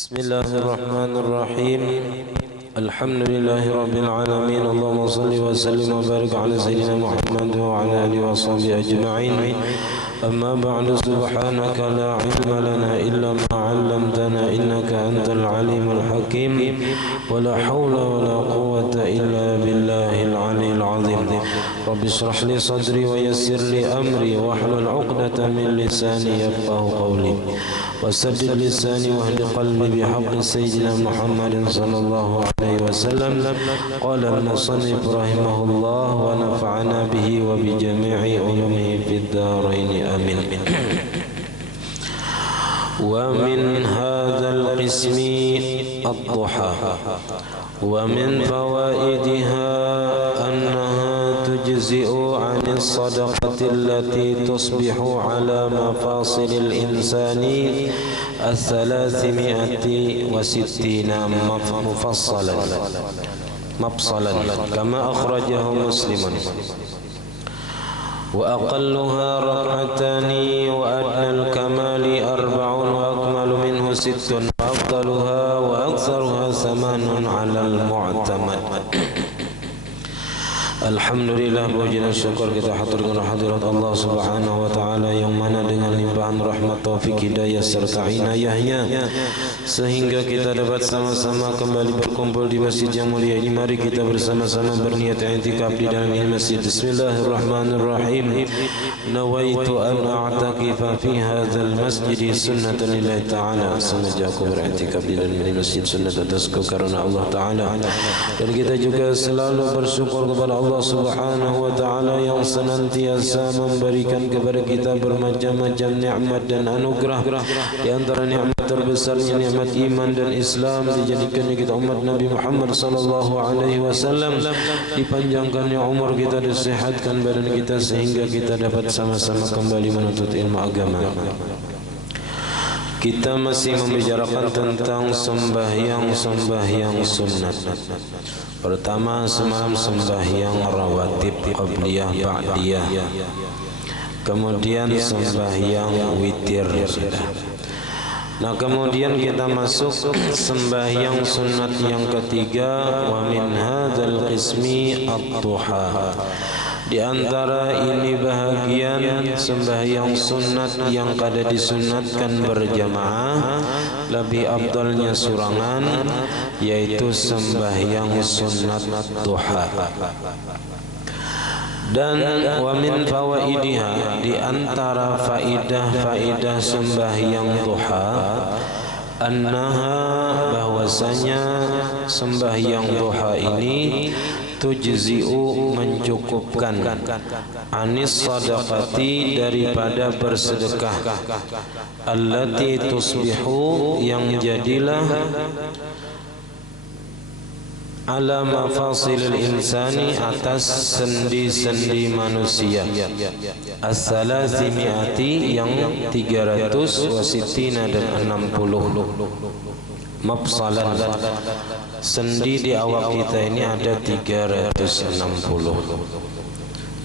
Bismillahirrahmanirrahim. Alhamdulillahi rabbil alamin. Allahumma salli wa sallim wa barik ala sayyidina Muhammad wa ala alihi wa sahbihi ajma'in. Amma ba'du, subhanaka la ilma lana illa ma 'allamtana innaka antal alimul hakim. Wa la hawla wa la quwwata illa billahil aliyyil 'azim. Rabbi shrah li sadri wa yassir li amri wa hlul 'uqdatam min lisani yafqahu qawli. وسدد لساني واهد قلبي بحق سيدنا محمد صلى الله عليه وسلم. قال المصنف رحمه الله ونفعنا به وبجميع علومه في الدارين آمين. ومن هذا القسم الضحى ومن فوائدها أنها تجزئ عن الصدقة التي تصبح على مفاصل الإنسان 360 مفصلا كما أخرجه مسلم. وأقلها ركعتان وأدنى الكمال 4 وأكمل منه 6 وأفضلها وأكثرها 8 على المعتمد. Alhamdulillah, puji dan syukur kita haturkan hadirat Allah Subhanahu wa taala yang mana dengan limpahan rahmat, taufik, hidayah serta inayahnya sehingga kita dapat sama-sama kembali berkumpul di masjid yang mulia ini. Mari kita bersama-sama berniat i'tikaf di dalam masjid. Bismillahirrahmanirrahim. Nawaitu an a'takifa fi hadzal masjid sunnatan lillahi ta'ala. Sengaja aku beriktikaf di dalam masjid sunnat atasku karena Allah taala. Dan kita juga selalu bersyukur kepada Allah Subhanahu wa ta'ala yang senantiasa memberikan kepada kita bermacam-macam nikmat dan anugerah. Di antara nikmat terbesarnya nikmat iman dan Islam, dijadikannya kita umat Nabi Muhammad sallallahu alaihi wasallam, dipanjangkannya umur kita, disehatkan badan kita sehingga kita dapat sama-sama kembali menuntut ilmu agama. Kita masih membicarakan tentang sembahyang sunat. Pertama, semalam sembahyang rawatib qabliyah ba'diyah. Kemudian sembahyang witir sudah. Nah, kemudian kita masuk sembahyang sunat yang ketiga, wa min hadzal qismi ad-duha. Di antara ini bahagian sembahyang sunat yang kada disunatkan berjamaah, lebih afdalnya surangan, yaitu sembahyang sunat duha. Dan wa min fawaidiha, di antara faidah sembahyang duha, annaha, bahwasanya sembahyang duha ini tujzi'u, mencukupkan, anis sadaqati, daripada bersedekah, allati tusbihu, yang jadilah ala mafasilil insani, atas sendi-sendi manusia, as-salasimiati, yang 360 dan 60 mafsalan. Sendi di awak kita ini ada 360,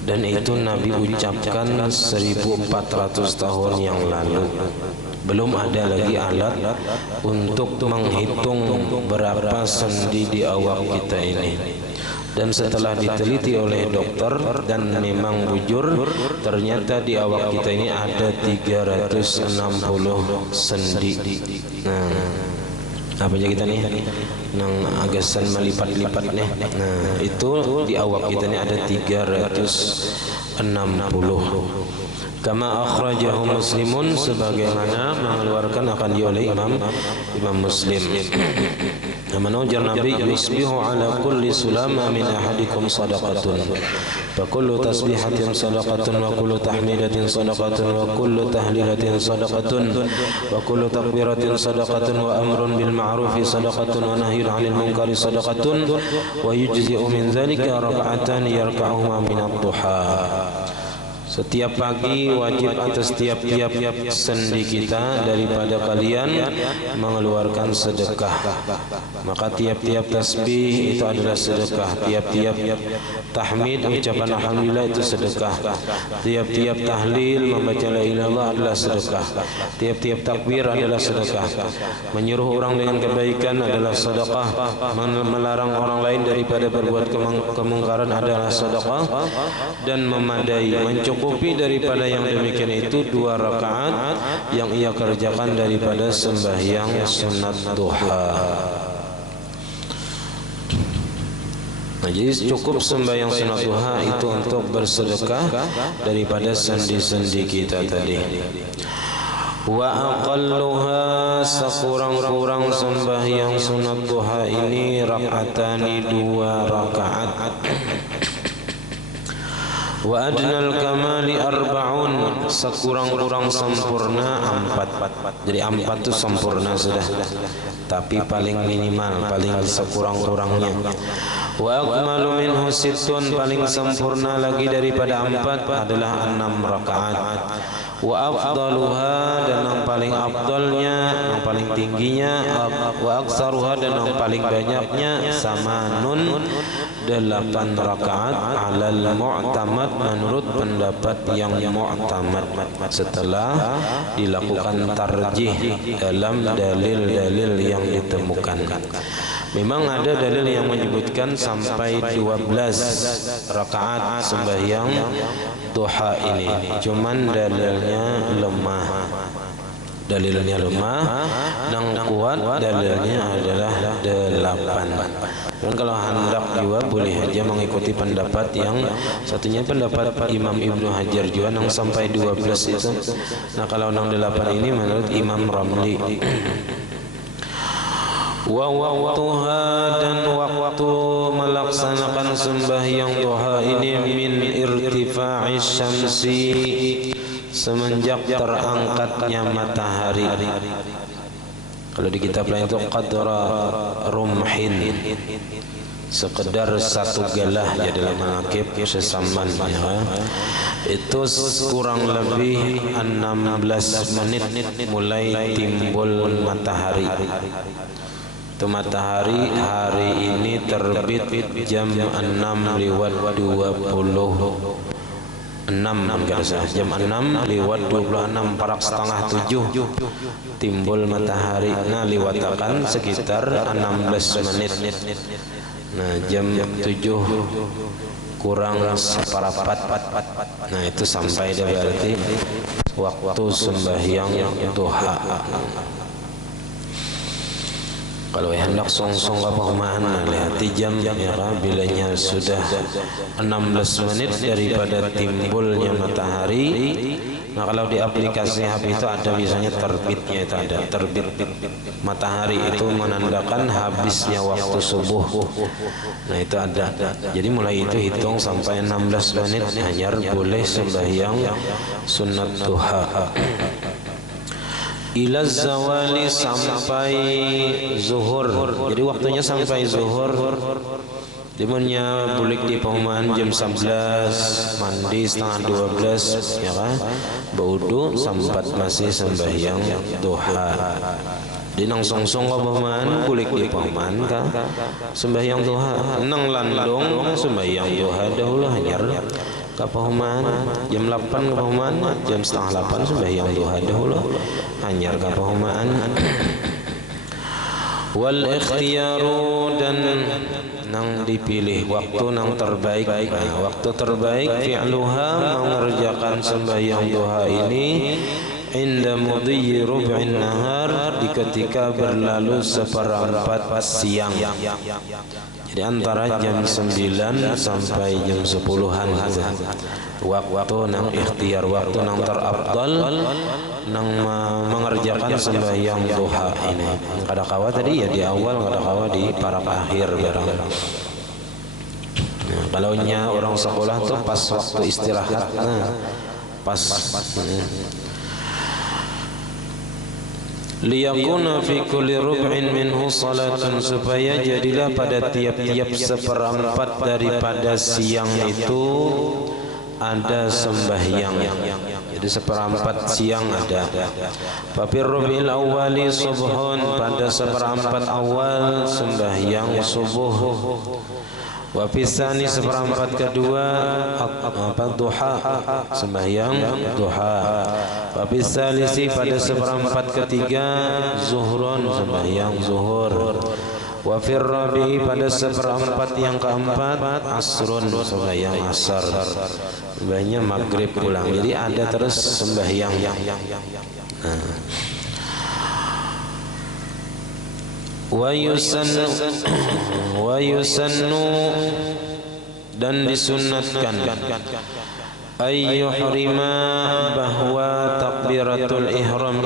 dan itu Nabi ucapkan 1400 tahun yang lalu. Belum ada lagi alat untuk menghitung berapa sendi di awak kita ini. Dan setelah diteliti oleh dokter dan memang bujur, ternyata di awak kita ini ada 360 sendi. Apa aja kita nih nang agasan melipat-lipat nih. Nah, itu di awak kita ini ada 360. Kama akhrajahu Muslimun, sebagaimana mengeluarkan akan dia oleh Imam Muslim. Ujar Nabi, yusbihu ala kulli sulama min ahadikum sadaqatun, fa kullu tasbihatin sadaqatun, wa kullu tahmidatin sadaqatun, wa kullu tahlilatin sadaqatun, wa kullu takbiratin sadaqatun, wa amrun bil ma'rufi sadaqatun, wa nahyun 'anil munkari sadaqatun, wa yujzi'u min dzalika rak'atan yarka'uhuma min ad-duha. Setiap pagi wajib atas tiap-tiap sendi kita daripada kalian mengeluarkan sedekah. Maka tiap-tiap tasbih itu adalah sedekah. Tiap-tiap tahmid ucapan alhamdulillah itu sedekah. Tiap-tiap tahlil membaca la ilaha illallah adalah sedekah. Tiap-tiap takbir adalah sedekah. Menyuruh orang dengan kebaikan adalah sedekah. Melarang orang lain daripada berbuat kemungkaran adalah sedekah. Dan memadai mencukupi daripada yang demikian itu 2 rakaat yang ia kerjakan daripada sembahyang sunat duha. Nah, jadi cukup sembahyang sunat duha itu untuk bersedekah daripada sendi-sendi kita tadi. Wa aqalluha, sekurang-kurang sembahyang sunat duha ini rakaatani 2 rakaat. Wa adnal kamali 40, sekurang-kurang sempurna 4. Jadi 4 itu sempurna sudah. Tapi paling minimal, paling sekurang-kurangnya. Wa akmalu minhu 6, paling sempurna lagi daripada 4 adalah 6 rakaat. Wa afdaluha, dan yang paling afdalnya, yang paling tingginya, wa aktsaruha, dan yang paling banyaknya sama 8 rakaat alal mu'tamad, menurut pendapat yang mu'tamad, setelah dilakukan tarjih dalam dalil-dalil yang ditemukan. Memang ada dalil yang menyebutkan sampai 12 rakaat sembahyang duha ini, cuman dalilnya lemah. Dalilnya lemah, yang kuat dalilnya adalah 8. Dan kalau hendak juga boleh aja mengikuti pendapat yang satunya, pendapat Imam Ibnu Hajar juga yang sampai 12 itu. Nah, kalau yang 8 ini menurut Imam Ramli. Wa waktuha, dan waktu melaksanakan sembahyang duha ini min irtifa'i syamsi, semenjak terangkatnya matahari. Kalau di kitab lain itu qadra rumhin, sekedar 1 galah ya dalam manaqib sesaman ya. Itu kurang lebih 16 menit mulai timbul matahari. Itu matahari hari ini terbit jam 6:26 jam 6:26 parak setengah 7 timbul matahari. Nah, liwatakan sekitar 16 menit. Nah, jam 7 kurang seperempat. Nah, itu sampai dia berarti waktu sembahyang duha. Kalau hendak song-song apa kemana, lihat jam ya kan, bilanya sudah 16 menit daripada timbulnya matahari. Nah, kalau di aplikasi HP itu ada biasanya terbitnya, itu ada terbit matahari, itu menandakan habisnya waktu subuh. Nah, itu ada. Jadi mulai itu hitung sampai 16 menit hanya boleh sembahyang sunat duha. Ila zawali, sampai zuhur. Jadi waktunya sampai zuhur. Dimana bulik di perumahan jam 11, mandi setengah 12 ya kan, berwudu sampat masih sembahyang duha. Di nang songsong ke perumahan, bulik di perumahan kan sembahyang duha. Nang landong sembahyang duha dahulu hanyar ke perumahan jam 8 ke perumahan, jam setengah 8 sembahyang duha dahulu hanyar ke perumahan. Wal ikhtiyaru, dan nang dipilih waktu nang terbaik. Nah, waktu terbaik fi'luha, mengerjakan sembahyang duha ini inda mudhi rub'in nahar, di ketika berlalu seperempat siang. Jadi antara jam 9 sampai jam 10-an waktu nang ikhtiar, waktu nang terafdal nang mengerjakan sembahyang duha ini. Kada kawa tadi ya di awal, kada kawa di para akhir barang. Nah, kalau nya orang sekolah tuh pas waktu istirahat, nah pas liyakuna fi kulli rub'in minhu salatun, supaya jadilah pada tiap-tiap seperempat daripada siang itu ada sembahyang. Jadi seperempat siang ada. Fafir Rabiul Awwali subhun, pada seperempat awal sembahyang subuh. Wa fisani seperempat kedua duha, sembahyang duha. Wa fisalisi pada seperempat ketiga zuhrun, sembahyang zuhur. Wa fir rabi'i pada seperempat yang keempat asrun, sembahyang asar. Sebenarnya maghrib pulang, jadi ada terus sembahyang. Wa yusannu dan disunnatkan ayyuhrima bahwa takbiratul ihram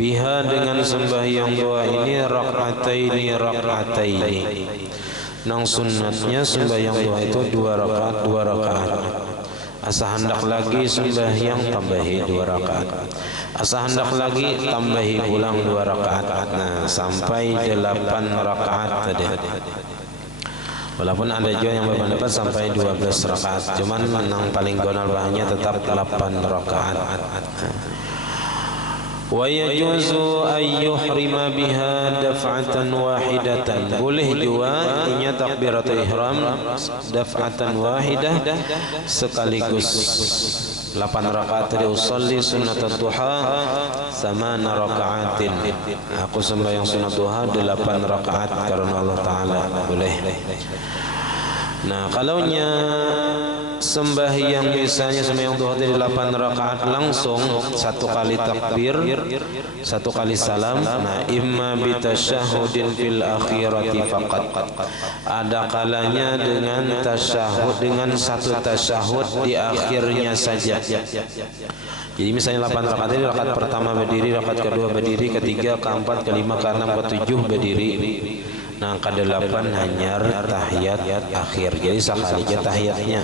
biha dengan sembahyang dua ini rakaataini. Nang sunnatnya sembahyang dua itu 2 rakaat. Asa hendak lagi sembahyang tambahi 2 rakaat. Asa hendak lagi tambahi pulang 2 rakaat. Nah, sampai 8 rakaat tadi. Walaupun ada juga yang berpendapat sampai 12 rakaat. Cuman yang paling gonal bahannya tetap 8 rakaat. Wa yajuzu ayyuhrima biha daf'atan wahidatan. Boleh juga inya takbiratul ihram daf'atan wahidah, sekaligus 8 rakaat. Usolli sunat duha 8 rakaatin. Aku sembahyang sunat duha 8 rakaat karena Allah Ta'ala. Boleh. Nah, kalaunya sembahyang biasanya sembahyang duha 8 rakaat langsung, 1 kali takbir, 1 kali salam. Nah, imma bitasyahudin fil akhirati faqat. Ada kalanya dengan tasyahud, dengan 1 tasyahud di akhirnya saja. Jadi misalnya 8 rakaat ini, rakaat pertama berdiri, rakaat kedua berdiri, ketiga, keempat, kelima, keenam, ketujuh berdiri. Nah, ke-8 hanya tahiyat akhir. Jadi sekali aja tahiyatnya.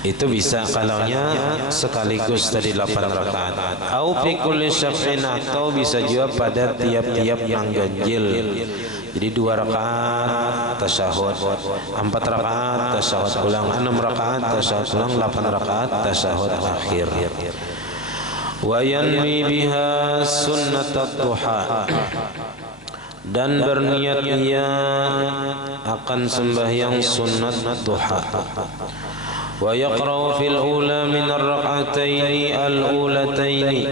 Itu bisa kalaunya sekaligus tadi 8 rakaat. Au fi kulli syaf'in, atau bisa juga pada tiap-tiap yang ganjil. Jadi 2 rakaat tasyahud, 4 rakaat tasyahud ulang, 6 rakaat tasyahud ulang, 8 rakaat tasyahud akhir. Wa yanwi biha sunnatat duha, dan berniat ia akan sembahyang sunat duha. Wa yaqra'u fil ula min ar-rak'ataini al-ulataini,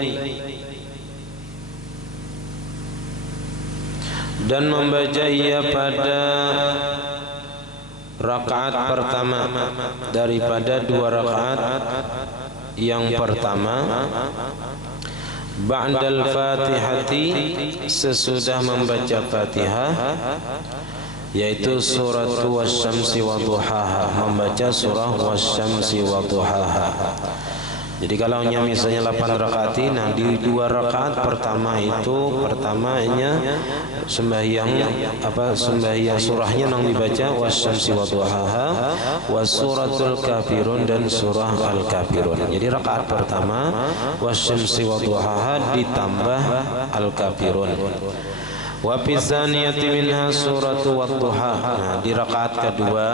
dan membaca ia pada rakaat pertama daripada 2 rakaat yang pertama, ba'dal fatihati, sesudah membaca Fatihah, yaitu surah wasyamsi wa duhaha, membaca surah wasyamsi wa duhaha. Jadi kalau misalnya 8 rakaat, nah di 2 rakaat pertama itu pertamanya sembahyang sembahyang surahnya yang dibaca wasyamsi wa duhaha wa suratul kafirun dan surah al-kafirun. Jadi rakaat pertama wasyamsi wa duhaha ditambah al-kafirun. Wa fisaniyati minha suratu wadduha. Nah, di rakaat kedua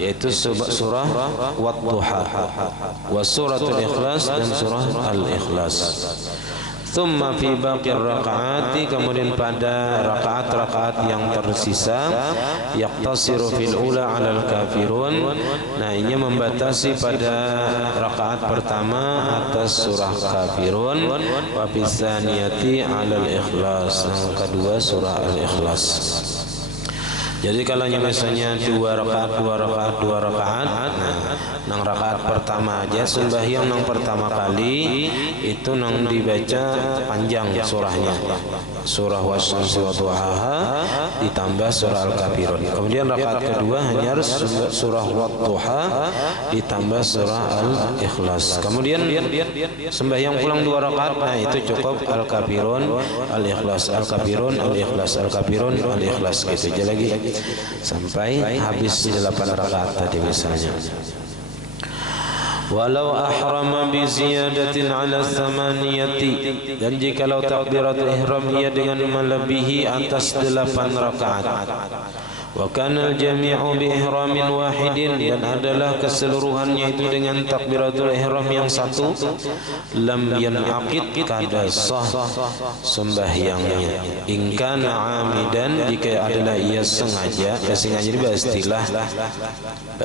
yaitu surah wadduha wa suratul ikhlas dan surah al-ikhlas. Thumma fi baqi rakaati, kemudian pada rakaat-rakaat yang tersisa, yaqtasiru fil ula 'alal kafirun. Nah, ini membatasi pada rakaat pertama atas surah kafirun, wa fisaniyati 'alal ikhlas, yang kedua surah al-ikhlas. Jadi kalau misalnya 2 rakaat, nah, nang rakaat pertama aja sembahyang nang pertama kali itu nang dibaca panjang surahnya, surah wasyamsi wa duhaha ditambah surah al-kafirun. Kemudian rakaat kedua hanya surah wadduha ditambah surah al-ikhlas. Kemudian sembahyang pulang 2 rakaat, nah itu cukup al-kafirun, al-ikhlas, al-kafirun, al-ikhlas, al-kafirun, al-ikhlas gitu aja lagi sampai habis 8 rakaat tadi misalnya. Walau ahrama bi ziyadatin ala thamaniyati, dan jikalau takbiratul ihram ia dengan melebihi atas 8 rakaat. Wa kana al-jami'u bi ihramin wahidin, dan adalah keseluruhannya itu dengan takbiratul ihram yang satu. Lam yanaqid, kada sah sembahyangnya. In kana amidan, jika adalah ia sengaja. Sengaja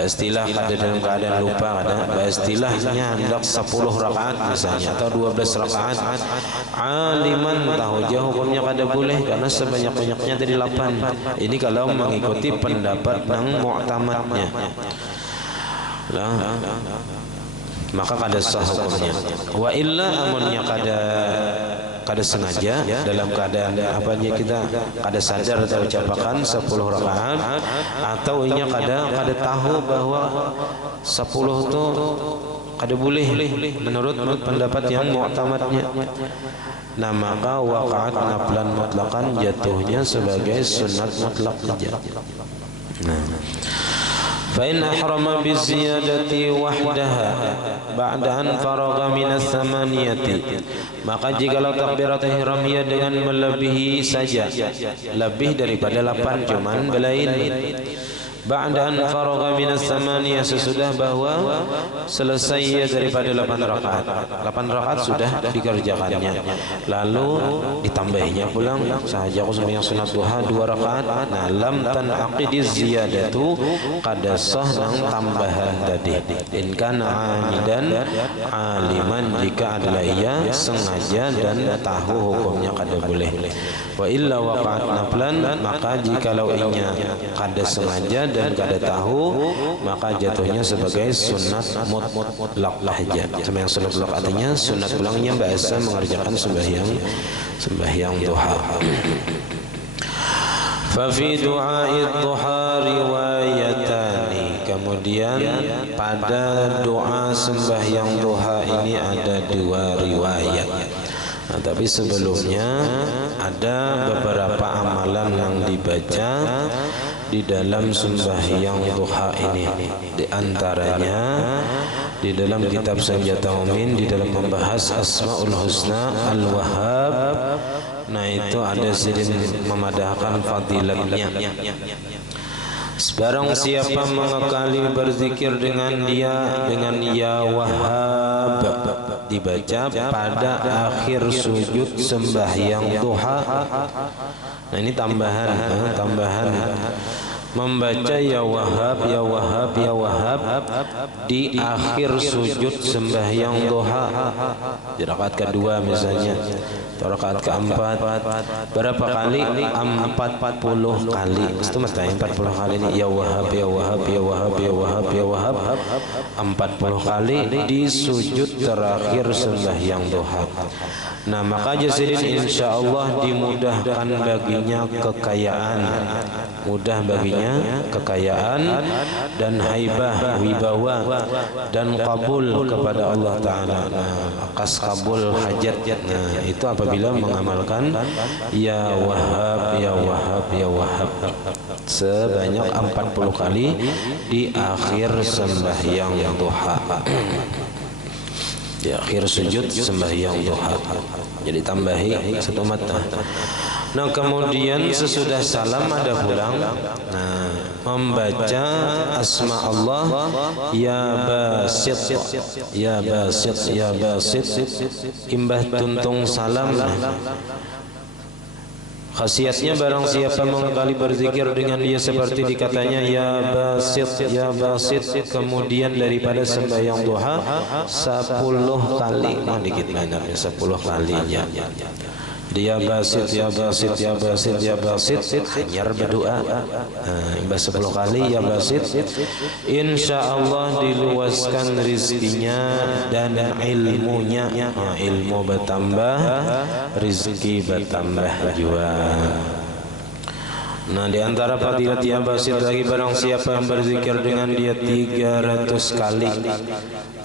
istilah kada dalam keadaan lupa, kada istilahnya hendak 10 rakaat misalnya atau 12 rakaat. Aliman, tahu jauh hukumnya kada boleh karena sebanyak-banyaknya tadi 8. Ini kalau mengikuti pendapat yang mu'tamadnya lah, maka kada sah hukumnya. Wa illa, amunnya kada sengaja, dalam keadaan apanya kita kada sadar atau ucapakan 10 rakaat, atau inya kada tahu bahwa 10 itu kada boleh menurut pendapat yang mu'tamadnya. Nah, maka waqa'at naflan mutlaqan, jatuhnya sebagai sunat mutlak saja. Nah, fa in ahrama bi ziyadati wahdaha ba'da an faragha min as-samaniyati, maka jikalau takbirat ihram ia dengan melebihi saja, lebih daripada 8 cuman belain. Ba'da an faragha min as-samaniyah, sesudah bahwa selesai ia daripada 8 rakaat. 8 rakaat sudah dikerjakannya, lalu ditambahinya pulang sahaja aku sembahyang sunat duha 2 rakaat. Nah, lam tanqidiz ziyadatu, kada sah nang tambahan tadi. In kana amidan aliman, jika adalah ia sengaja dan tahu hukumnya kada boleh. Wa illa waqa'at naflan, maka jikalau inya kada sengaja dan kada tahu, maka jatuhnya sebagai sunat mutlak saja. Sembahyang sunat mutlak artinya sunat pulangnya biasa mengerjakan sembahyang duha. Fa fi du'a'id duha riwayatani, kemudian pada doa sembahyang duha ini ada 2 riwayat. Nah, tapi sebelumnya ada beberapa amalan yang dibaca di dalam sembahyang duha ini. Di antaranya di dalam kitab Sanjata Umin, di dalam membahas Asmaul Husna Al-Wahhab. Nah, itu ada sedikit memadahkan fadilatnya. Sebarang siapa mengekali berzikir dengan ya Wahhab, dibaca pada akhir sujud sembahyang duha. Nah, ini tambahan membaca ya Wahhab, ya Wahhab, ya Wahhab di akhir sujud sembahyang duha, di rakaat kedua misalnya atau rakaat keempat. Berapa kali? 40 kali. Itu mesti 40 kali ini ya Wahhab, ya Wahhab, ya Wahhab, ya Wahhab, ya Wahhab 40 kali di sujud terakhir sembahyang duha. Nah, maka jasidin insyaallah dimudahkan baginya kekayaan, mudah baginya kekayaan dan haibah, wibawa dan kabul kepada Allah Ta'ala. Nah, akas kabul hajat. Nah, itu apabila mengamalkan ya Wahhab, ya Wahhab, ya Wahhab sebanyak 40 kali di akhir sembahyang duha, di akhir sujud sembahyang duha. Jadi tambahi 1 mata. Nah, kemudian sesudah salam ada pulang. Nah, membaca asma Allah ya Basit, ya Basit, ya Basit, imbah tuntung salam. Khasiatnya barang siapa mengekali berzikir dengan dia seperti dikatanya ya Basit, ya Basit, kemudian daripada sembahyang duha 10 kali. Nah, dikit banyak 10 kalinya. Dia Basit, ya Basit, ya Basit, ya Basit, hanyar berdoa. Imbas 10 kali ya Basit, insyaallah diluaskan rizkinya dan ilmunya. Ilmu bertambah, rizki bertambah juga. Nah, di antara fadilat ya Basit lagi, barang siapa yang berzikir dengan dia 300 kali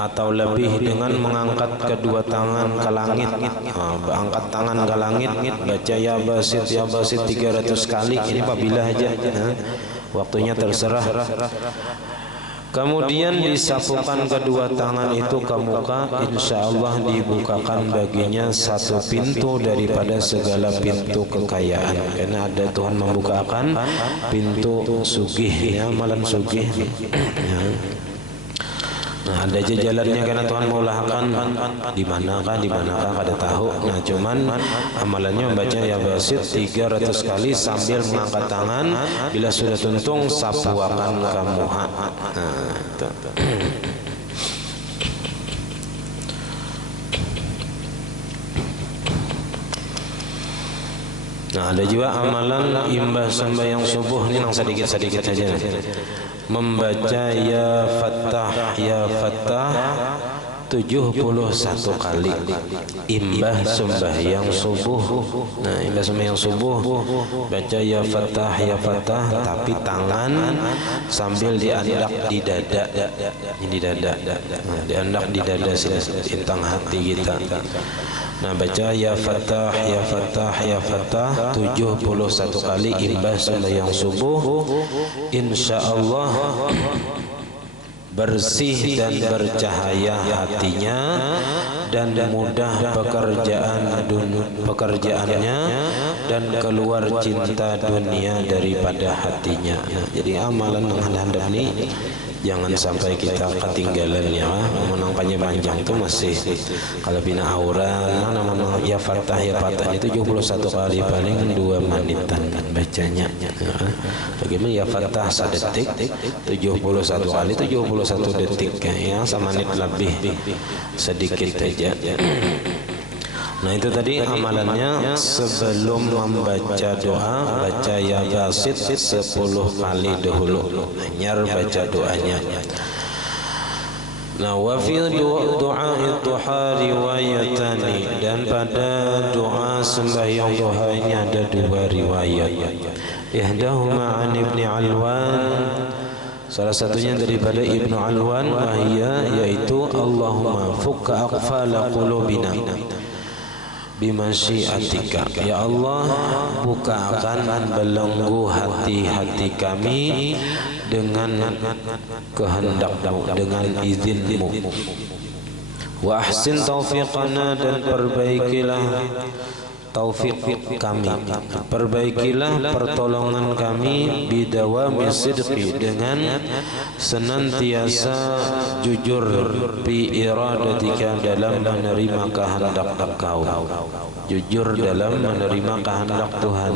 atau lebih dengan mengangkat kedua tangan ke langit. Angkat tangan ke langit, baca ya Basit, ya Basit 300 kali. Ini apabila aja, waktunya terserah. Kemudian disapukan kedua tangan itu ke muka, insya Allah dibukakan baginya satu pintu daripada segala pintu kekayaan. Karena ada Tuhan membukakan pintu sugih, ya, amalan sugih. Ya. Nah, ada aja jalannya karena Tuhan maulahakan di manakah kada tahu. Nah, cuman amalannya membaca ya basit 300 kali sambil mengangkat tangan. Bila sudah tuntung sapuakan kamu. Nah, ada juga amalan imbas sembahyang subuh ini yang sedikit-sedikit saja. Membaca ya Fattah 71 kali imbah sembahyang subuh. Nah, imbah sembahyang subuh baca ya Fattah tapi tangan sambil diandak di dada. Di dada. Nah, diandak di dada intang hati kita. Nah, baca ya Fattah 71 kali imbah sembahyang subuh, insyaallah bersih dan bercahaya hatinya dan mudah pekerjaannya dan keluar cinta dunia daripada hatinya. Nah, jadi amalan menghandap ini jangan sampai kita ketinggalan, ya. Menang panjang itu masih kalau bina aura nama ya Fattah itu 71 kali paling 2 menitan kan bacanya. Bagaimana ya Fattah sedetik 71 kali 71 detik ya, sama menit lebih sedikit aja. Nah, itu tadi amalannya. Sebelum membaca doa baca ya basit 10 kali dahulu, hanyar baca doanya. Nah, wa fi du'a duha riwayatani, dan pada doa sembahyang duha ini ada 2 riwayat. Ihdahuma an Ibni Alwan, salah satunya daripada Ibnu Alwan, yaitu Allahumma fukka aqfala qulubina bimasyiatika, ya Allah bukakan belenggu hati-hati kami dengan kehendak-Mu, dengan izin-Mu. Wa ahsin taufiqana, dan perbaikilah taufik kami, perbaikilah pertolongan kami, bidawami sidqi, dengan senantiasa jujur, bi iradatika, dalam menerima kehendak Engkau, jujur dalam menerima kehendak Tuhan.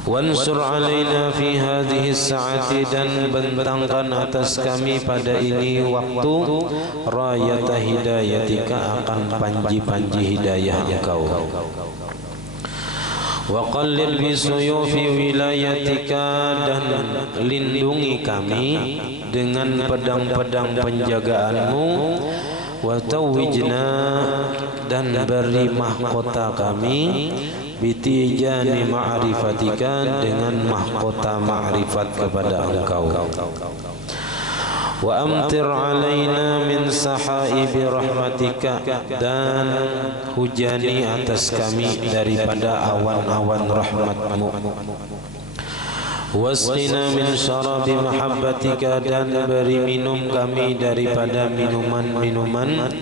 Wansur alaina fi hadhihi sa'ati, dan bentangkan atas kami pada ini waktu, rayata hidayatika, akan panji-panji hidayah Engkau. Wa qallil bi suyufi wilayatika, dan lindungi kami dengan pedang-pedang penjagaanmu. Wa tawwijna, dan beri mahkota kami, bitijani ma'rifatika, dengan mahkota ma'rifat kepada Engkau. Wa amtir alaina min sahaibi rahmatika, dan hujani atas kami daripada awan-awan rahmat-Mu. Wasqina min syarabi mahabbatika, dan beri minum kami daripada minuman-minuman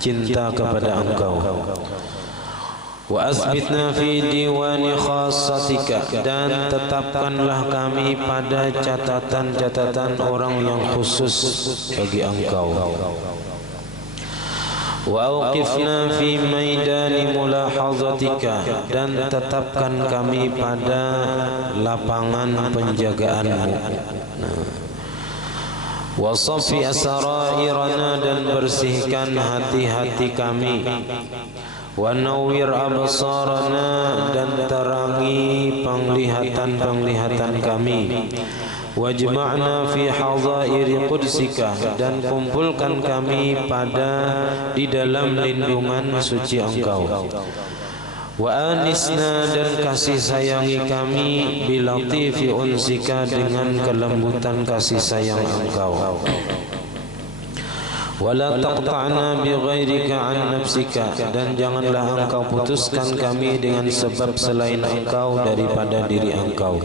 cinta kepada Engkau. Wa asbitna fi diwani khassatika, dan tetapkanlah kami pada catatan-catatan orang yang khusus bagi Engkau. Wa auqifna fi maidani mulahazatika, dan tetapkan kami pada lapangan penjagaanmu. Wa safi asarairana, dan bersihkan hati-hati kami. Wa nawwir absarana, dan terangi penglihatan-penglihatan kami. Wajma'na fi hadzairi qudsika, dan kumpulkan kami di dalam lindungan suci Engkau. Wa anisna, dan kasih sayangi kami, bilatifi unsika, dengan kelembutan kasih sayang Engkau. Wala taqta'na bi ghairika an nafsika, dan janganlah Engkau putuskan kami dengan sebab selain Engkau daripada diri Engkau.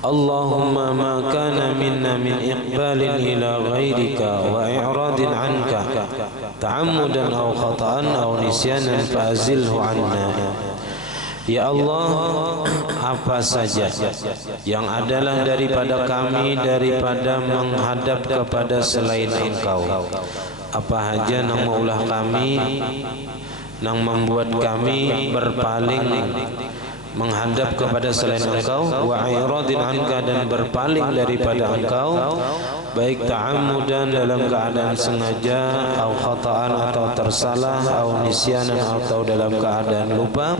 Allahumma ma kana minna min iqbalin ila ghairika wa i'radin anka ta'ammudan aw khata'an aw nisyanan fa'azilhu anna. Ya Allah, apa saja yang adalah daripada kami daripada menghadap kepada selain Engkau, apa saja yang maulah kami yang membuat kami berpaling menghadap kepada selain Engkau, wa i'radin anka, dan berpaling daripada Engkau, baik ta'ammudan dalam keadaan sengaja, atau khata'an atau tersalah, atau nisyanan atau dalam keadaan lupa,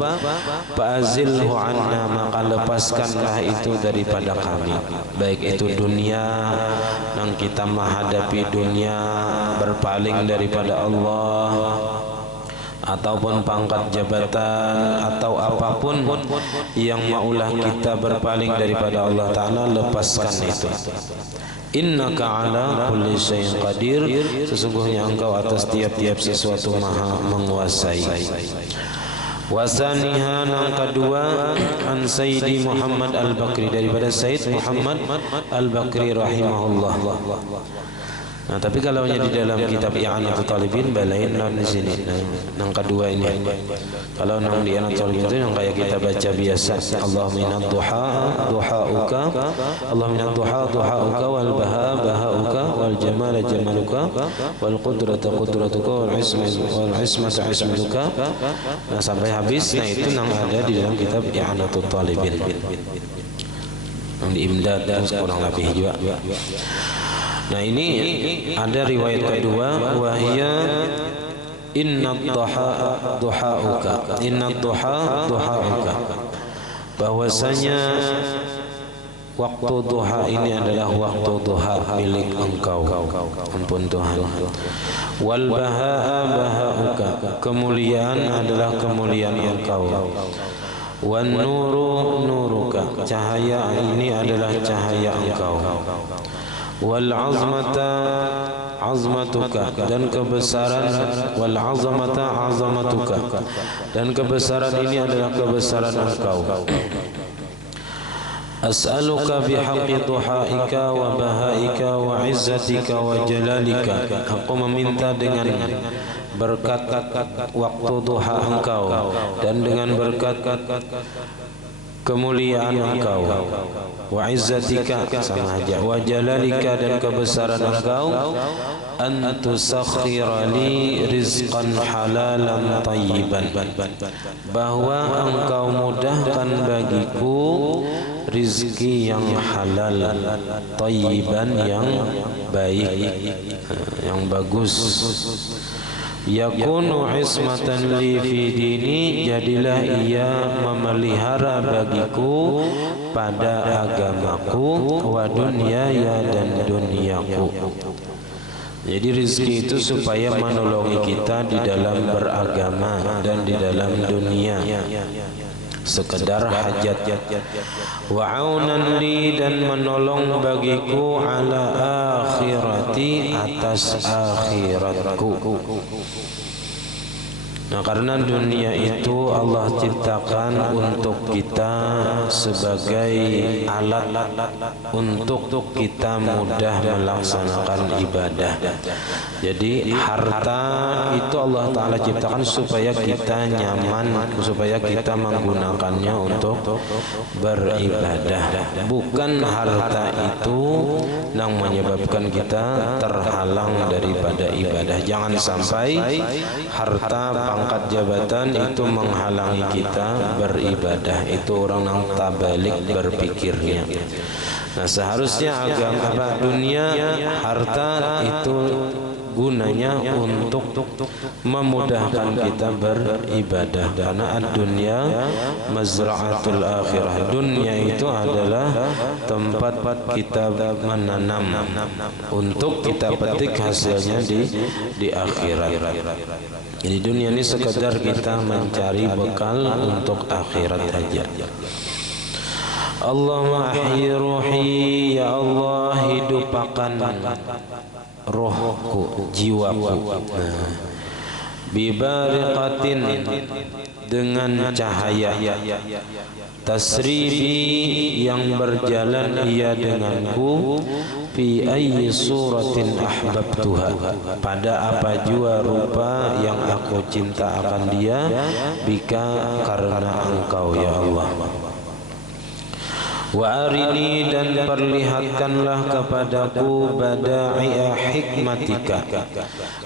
fa'azilhu anna, maka lepaskanlah itu daripada kami, baik itu dunia yang kita menghadapi dunia berpaling daripada Allah, ataupun pangkat jabatan atau apapun yang maulah kita berpaling daripada Allah Ta'ala, lepaskan itu. Innaka ala kulli syai'in qadir, sesungguhnya Engkau atas tiap-tiap sesuatu maha menguasai. Wasaniha, yang kedua, an Sayyidi Muhammad Al-Bakri, daripada Sayyid Muhammad Al-Bakri rahimahullah. Nah, tapi kalau hanya di dalam kitab I'anatul Talibin balain di sini. Nah, yang kedua ini. Kalau yang di I'anatul Talibin itu yang kayak kita baca biasa. Allahumma minad duha duhauka, Allahumma minad duha duhauka, wal baha bahauka, wal jamal jamaluka, wal qudrata qudratuka, wal ismata ismatuka. Nah, sampai habis. Nah, itu yang ada di dalam kitab I'anatul Talibin. Yang di Imdad dan kurang lebih juga. Nah, ini ada riwayat kedua, wahia innad duha duhauka, innad duha duhauka, bahwasanya waktu duha ini adalah waktu duha milik Engkau, ampun Tuhan. Wal bahaa bahauka, kemuliaan adalah kemuliaan Engkau. Wan nuru nuruka, cahaya ini adalah cahaya Engkau. Wal azmata azmatuka, dan kebesaran, wal azamata azamatuka, dan kebesaran ini adalah kebesaran Engkau. As'aluka bihaqqi duhaika wa bahaika wa izzatika wa jalalika, aku meminta dengan berkat waktu duha Engkau dan dengan berkat kemuliaan Engkau, wa izzatika sama aja, wa jalalika, dan kebesaran Engkau, an tusakhkhira li rizqan halalan tayyiban, bahwa Engkau mudahkan bagiku rizki yang halal, tayyiban, yang baik, yang bagus. Yakunu ismatan li fi dini, jadilah ia memelihara bagiku pada agamaku, wa dunyaya, dan duniaku. Jadi rizki itu supaya menolongi kita di dalam beragama dan di dalam dunia, sekedar hajat. Wa aunan li, dan menolong bagiku ala akhirati, atas akhiratku. Nah, karena dunia itu Allah ciptakan untuk kita sebagai alat untuk kita mudah melaksanakan ibadah. Jadi harta itu Allah Ta'ala ciptakan supaya kita nyaman, supaya kita menggunakannya untuk beribadah. Bukan harta itu yang menyebabkan kita terhalang daripada ibadah. Jangan sampai harta, pangkat jabatan itu menghalangi kita beribadah. Itu orang yang tabalik berpikirnya. Nah, seharusnya agama, dunia, harta itu gunanya untuk memudahkan kita beribadah. Karena dunia mazra'atul akhirah, dunia itu adalah tempat kita menanam untuk kita petik hasilnya di akhirat. Jadi dunia ini sekedar kita mencari bekal untuk akhirat saja. Allahumma ahyi ruhi, ya Allah, hidupkan rohku, jiwaku. Nah, bibariqatin dengan cahaya, tasribi yang berjalan ia denganku, fi ayyi suratin ahbabtuha pada apa jua rupa yang aku cinta akan dia, bika karena engkau ya Allah. Wa arini dan perlihatkanlah kepadaku bada'i'a hikmatika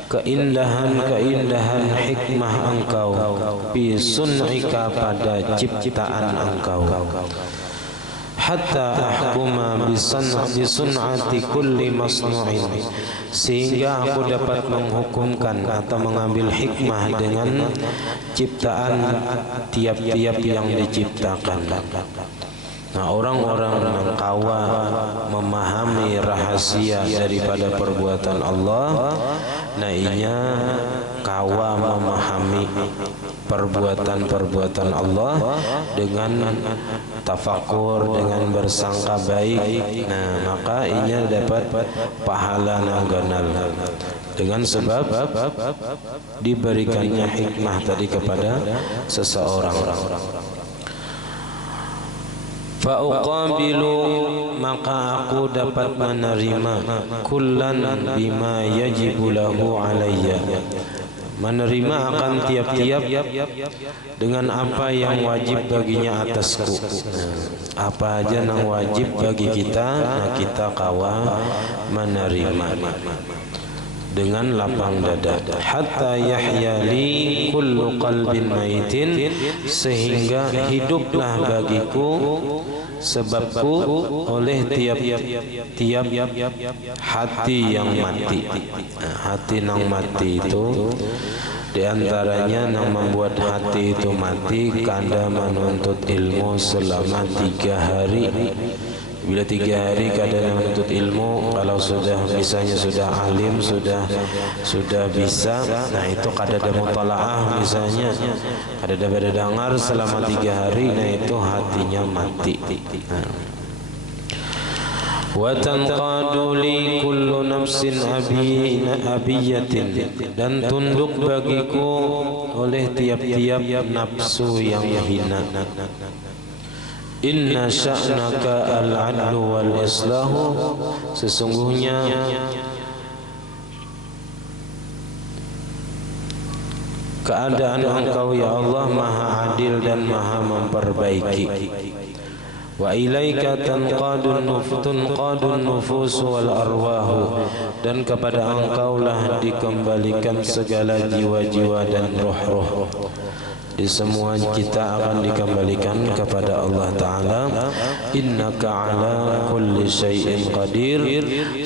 keindahan-keindahan hikmah engkau, fi sun'ika pada ciptaan engkau, hatta ahkuma bisun'ati kulli masnu'in sehingga aku dapat menghukumkan atau mengambil hikmah dengan ciptaan tiap-tiap yang diciptakan. Nah, orang-orang yang kawa memahami rahasia daripada perbuatan Allah, nah inya kawa memahami perbuatan-perbuatan Allah dengan tafakur, dengan bersangka baik. Nah, maka inya dapat pahala nangganal dengan sebab diberikannya hikmah tadi kepada seseorang. Fa'uqabilu maka aku dapat menerima kullan bima yajibu lahu alayya, menerima akan tiap-tiap dengan apa yang wajib baginya atasku. Apa aja yang wajib bagi kita, nah kita kawa menerima dengan lapang dada. Hatta yahyali kullu qalbin maitin sehingga hiduplah bagiku sebabku oleh tiap-tiap hati yang mati. Hati yang mati itu diantaranya yang membuat hati itu mati karena menuntut ilmu selama 3 hari. Bila 3 hari kadang menuntut ilmu, kalau sudah misalnya sudah alim, sudah bisa, nah itu kada ada mutalaah misalnya, kada ada pada dengar selama 3 hari, nah itu hatinya mati. Wa tanqadu li kullu nafsin abiyatin dan tunduk bagiku oleh tiap-tiap nafsu yang hina. Inna sya'naka al-'adlu wal-islahu sesungguhnya keadaan engkau ya Allah maha adil dan maha memperbaiki. Wa ilaika tanqadun nufus wal arwahu dan kepada engkau lah dikembalikan segala jiwa-jiwa dan roh-roh. Di semua kita akan dikembalikan kepada Allah Ta'ala. Innaka ala kulli syai'in qadir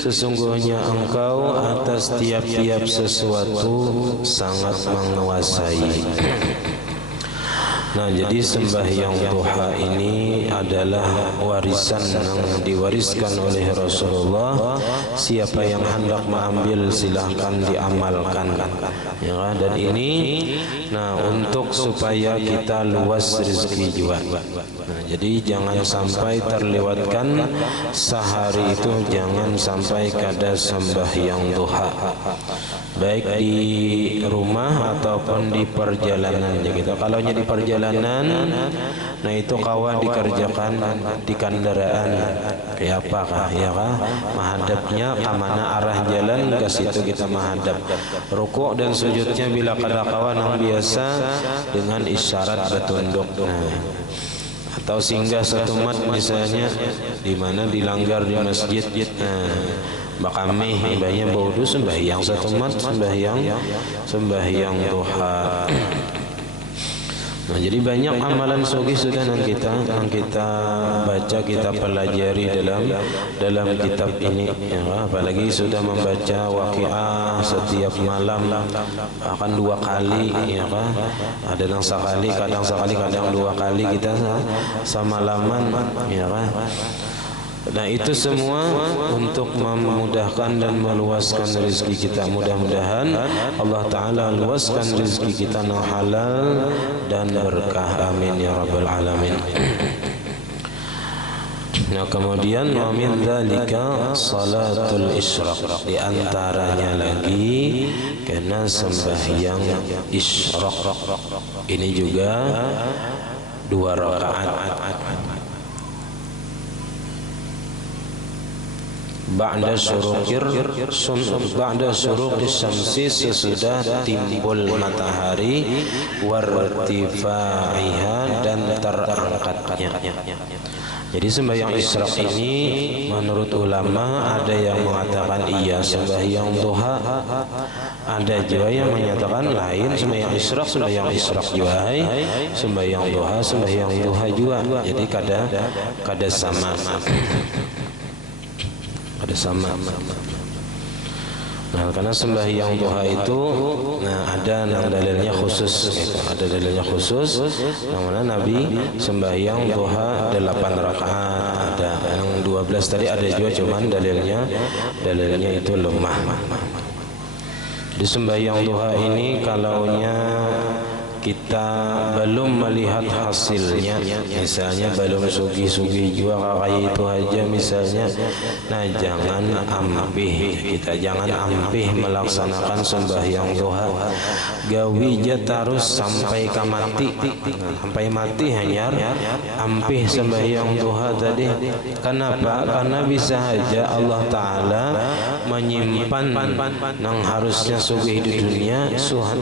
sesungguhnya engkau atas tiap-tiap sesuatu sangat menguasai. Nah, jadi sembahyang duha ini adalah warisan yang diwariskan oleh Rasulullah. Siapa yang hendak mengambil silahkan diamalkan. Ya, dan ini nah untuk supaya kita luas rezeki juga. Nah, jadi jangan sampai terlewatkan sehari itu, jangan sampai kada sembahyang duha. Baik di rumah ataupun di perjalanan gitu. Kalau di perjalanan, nah itu kawan dikerjakan di kendaraan kayak apakah ya kah? Menghadapnya ke mana arah jalan, ke situ kita menghadap. Rukuk dan sujudnya bila kada kawan yang biasa dengan isyarat bertunduk. Nah, atau singgah satu mat misalnya di mana dilanggar di masjid. Nah, Bakamih banyak baudu sembahyang satu mat sembahyang duha. Nah, jadi banyak amalan sugih sudah yang kita baca, kita pelajari dalam kitab ini ya, apalagi sudah membaca Waqiah setiap malam akan 2 kali ya kan, ada yang sekali kadang 2 kali kita samalaman ya kan. Nah, itu semua untuk memudahkan dan meluaskan rezeki kita. Mudah-mudahan Allah Ta'ala luaskan rezeki kita yang halal dan berkah. Amin ya rabbal alamin. Nah, kemudian wa min dzalika salatul isyraq, di antaranya lagi karena sembahyang isyraq ini juga 2 rakaat. Ba'da syuruqis syamsi, sesudah timbul matahari, wartifaiha, dan terangkatnya. Jadi sembahyang isyraq ini menurut ulama ada yang mengatakan iya sembahyang duha, ada juga yang menyatakan lain sembahyang isyraq juga, sembahyang duha juga. Jadi kada sama. Nah, karena sembahyang duha itu ada dalilnya khusus, yang mana Nabi sembahyang duha 8 rakaat, ada yang 12 tadi ada juga, cuman dalilnya itu lemah. Di sembahyang duha ini kalaunya kita belum melihat hasilnya, misalnya belum sugi-sugi juga kayak itu aja misalnya, nah jangan ampih melaksanakan sembahyang duha, gawi aja terus sampai mati hanya ampih sembahyang duha tadi. Kenapa? Karena bisa aja Allah Ta'ala menyimpan nang harusnya sugih di dunia,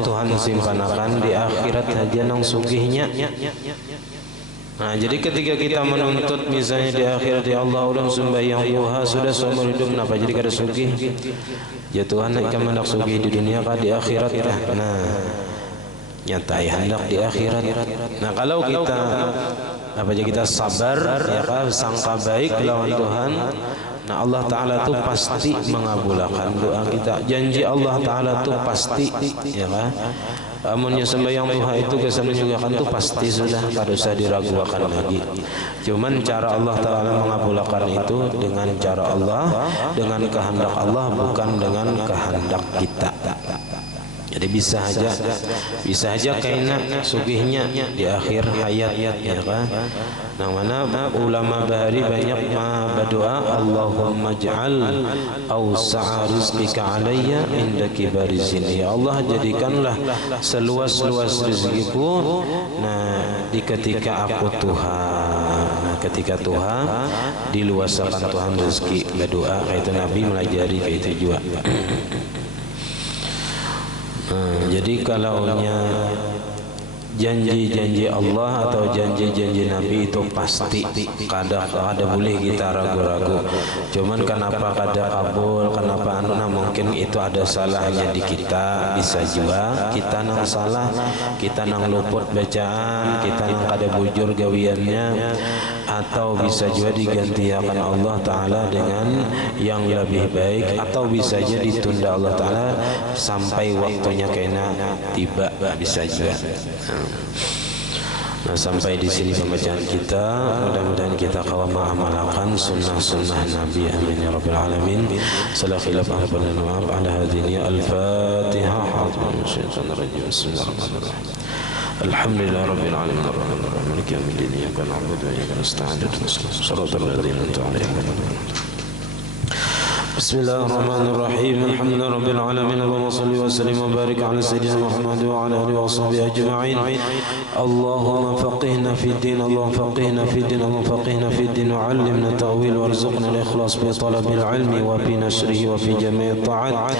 Tuhan simpanakan di akhirat aja nang sugihnya. Nah, jadi ketika kita menuntut misalnya di akhirat, ya Allah ulang sembahyang duha sudah seumur hidup, kenapa jadi kada sugih? Ya Tuhan ikan hendak sugih di dunia kah di akhirat? Nah, nyata hendak di akhirat. Nah, kalau kita sabar ya kan, sangka baik lawan Tuhan, nah Allah Ta'ala itu pasti mengabulkan doa kita. Janji Allah Ta'ala itu pasti, ya kan. Amunnya sembahyang duha itu kesan juga kan itu pasti sudah, tidak usah diragukan lagi. Cuman cara Allah Ta'ala mengabulkan itu dengan cara Allah, dengan kehendak Allah, bukan dengan kehendak kita. Jadi bisa aja kaina sugihnya di akhir hayat, ya kan. Nah, mana ulama bahari banyak berdoa, Allahumma ja'al awsa'a rizqika alayya inda kibari sini. Ya Allah, jadikanlah seluas-luas rezekiku di ketika aku Tuhan. Ketika Tuhan diluasakan Tuhan rezeki, berdoa kayak itu Nabi melajari kayak itu juga. Jadi kalaunya janji-janji Allah atau janji-janji Nabi itu pasti, kada boleh kita ragu-ragu. Cuman kenapa kada kabul, kenapa mungkin itu ada salahnya di kita. Bisa juga kita nang salah, kita nang luput bacaan, kita nang kada bujur gawiannya, atau bisa juga digantikan Allah Ta'ala dengan yang lebih baik, atau bisa jadi ditunda Allah Ta'ala sampai waktunya kena tiba, bisa juga. Nah, sampai di sini pembacaan kita. Mudah-mudahan kita kawan mengamalkan sunnah-sunnah Nabi. Amin ya Rabbil Alamin. Salah khilaf pada maaf ala hadhihi al-Fatihah. Bismillahirrahmanirrahim. Alhamdulillah Rabbil Alamin. Ar-Rahmanir Rahim. Maliki yaumiddin. Iyyaka na'budu wa iyyaka nasta'in. Shiratal ladzina an'amta 'alaihim. Bismillahirrahmanirrahim. Alhamdulillah Rabbil Alamin. Allahumma salli wa sallim wa barik ala sayyidina Muhammad wa ala alihi wa sahbihi ajma'in. Allahumma faqihna fi din, Allahumma faqihna fi din, Allahumma faqihna fi din wa 'allimna ta'wil warzuqna al-ikhlas fi talabil ilmi wa fi nashrihi wa fi jami'i ta'at.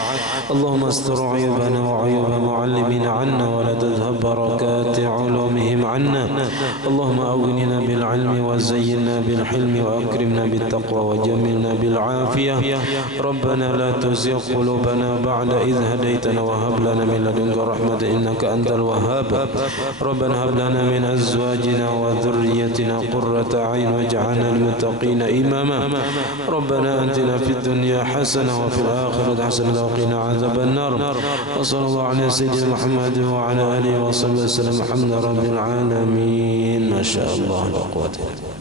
Allahumma astur 'uyubana wa 'uyuba mu'allimina 'anna wa la tadhhab barakati 'ulumihim 'anna. Allahumma awgnina bil 'ilmi wa zayyinna bil hilmi wa akrimna bit taqwa wa jamilna bil 'afiyah. ربنا لا تزغ قلوبنا بعد إذ هديتنا وهب لنا من لدنك رحمة إنك أنت الوهاب. ربنا هب لنا من أزواجنا وذريتنا قرة أعين واجعلنا للمتقين إماما. ربنا آتنا في الدنيا حسنة وفي الآخرة حسنة وقنا عذاب النار. وصلى الله على سيدنا محمد وعلى آله وصحبه وسلم. الحمد لله رب العالمين. ما شاء الله لا قوة إلا بالله.